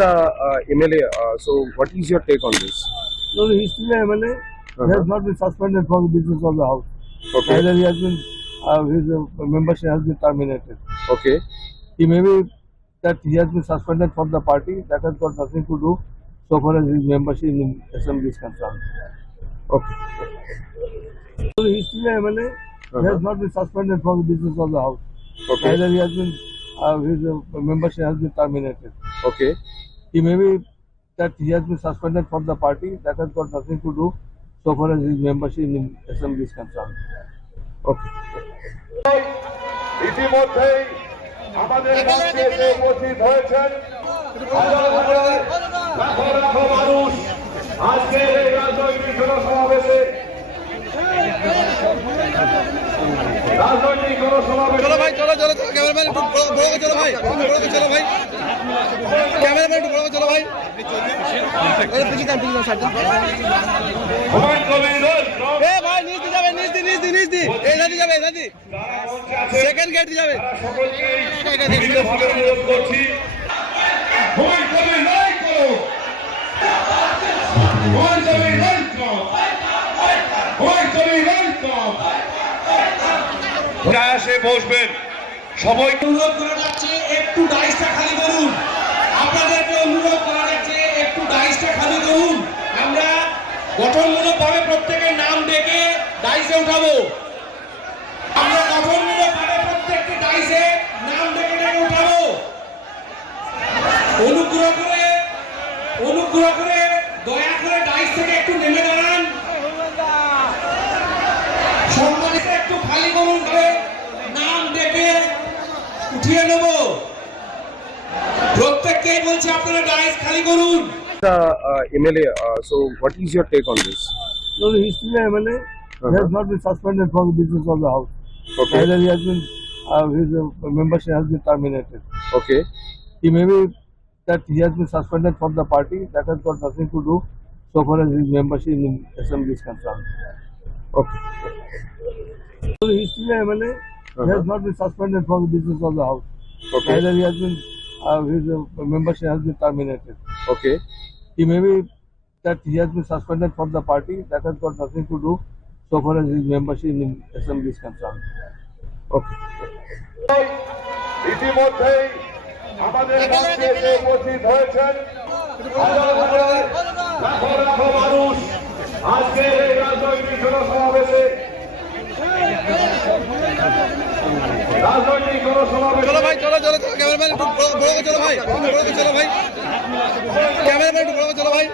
MLA. So, what is your take on this? No, he's still an MLA. He has not been suspended from the business of the house. Okay. Neither he has been, his membership has been terminated. Okay. He may be that he has been suspended from the party. That has got nothing to do so far as his membership in assembly is concerned. Okay. So he's still an MLA. He has not been suspended from the business of the house. Okay. Neither he has been, his membership has been terminated. Okay. He may be that he has been suspended from the party. That has got nothing to do so far as his membership in assembly is concerned. Okay. ইতিমধ্যেই আমাদের মঞ্চে এসে উপস্থিত হয়েছেন হাজার হাজার লাখো লাখো মানুষ আজকের এই রাজনৈতিক জনসমাবেশে চলো ভাই চলো চলো চলো ক্যামেরাম্যান একটু বড় চলো ভাই বড় চলো ভাই ক্যামেরাম্যান একটু বড় চলো ভাই এর পিছে কাট দিন সাইড এ ভাই নিচ দিয়ে যাবে নিচ দি এই দাদি যাবে দাদি সেকেন্ড গেট দিয়ে যাবে সকলকে বিনীতভাবে অনুরোধ করছি ভয় কবি নাই করো ভয় কবি নাই করো ভয় কবি নাই করো এসে বসবেন সবাই অনুরোধ করা যাচ্ছে একটু ডাইসটা খালি করুন আপনাদেরকে অনুরোধ করা যাচ্ছে একটু ডাইসটা খালি করুন আমরা গঠনমূলকভাবে প্রত্যেকের নাম ডেকে ডাইসে উঠাবো আমরা গঠনমূলকভাবে প্রত্যেককে ডাইসে নাম ডেকে ডেকে উঠাবো অনুগ্রহ করে দয়া করে ডাইস থেকে একটু নেমে দাঁড়ান সম্মানিত একটু খালি করুন নাম ডেকে উঠিয়ে নেব প্রত্যেককে বলছি আপনারা ডাইস খালি করুন MLA. So, what is your take on this? No, he's still an MLA. He has not been suspended from the business of the house. Okay. Neither he has been, his membership has been terminated. Okay. He may be that he has been suspended from the party. That has got nothing to do so far as his membership in assembly is concerned. Okay. So he's still an MLA. He has not been suspended from the business of the house. Okay. Neither he has been, his membership has been terminated. Okay. He may be that he has been suspended from the party. That has got nothing to do so far as his membership in assembly is concerned. Okay. ইতিমধ্যেই আমাদের মঞ্চে এসে উপস্থিত হয়েছেন হাজার হাজার লাখো লাখো মানুষ আজকের এই রাজনৈতিক জনসমাবেশে চলো ভাই চলো চলো চলো ক্যামেরাম্যান একটু বড় চলো ভাই বড় চলো ভাই ক্যামেরাম্যান একটু বড় চলো ভাই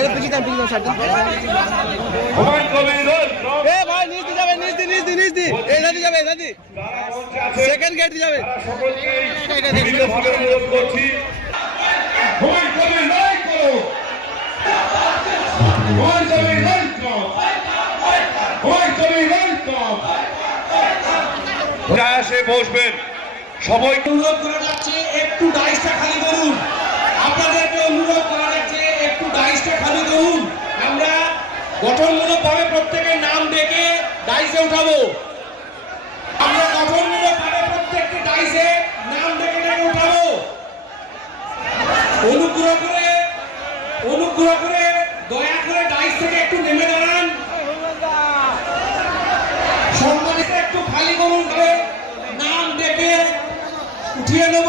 এর পিছে কাট দিন সাইড এ ভাই নিচ দিয়ে যাবে নিচ দি এই দাদি যাবে দাদি সেকেন্ড গেট দিয়ে যাবে সকলকে বিনীতভাবে অনুরোধ করছি ভয় কবি নাই করো ভয় কবি নাই করো ভয় কবি নাই করো এসে বসবেন সবাই অনুরোধ করা যাচ্ছে একটু ডাইসটা খালি করুন আপনাদেরকে অনুরোধ করা যাচ্ছে একটু ডাইসটা খালি করুন আমরা গঠনমূলকভাবে প্রত্যেকের নাম ডেকে ডাইসে উঠাবো আমরা গঠনমূলকভাবে প্রত্যেককে ডাইসে নাম ডেকে ডেকে উঠাবো অনুগ্রহ করে দয়া করে ডাইস থেকে একটু নেমে দাঁড়ান সম্মানিত একটু খালি করুন নাম ডেকে উঠিয়ে নেব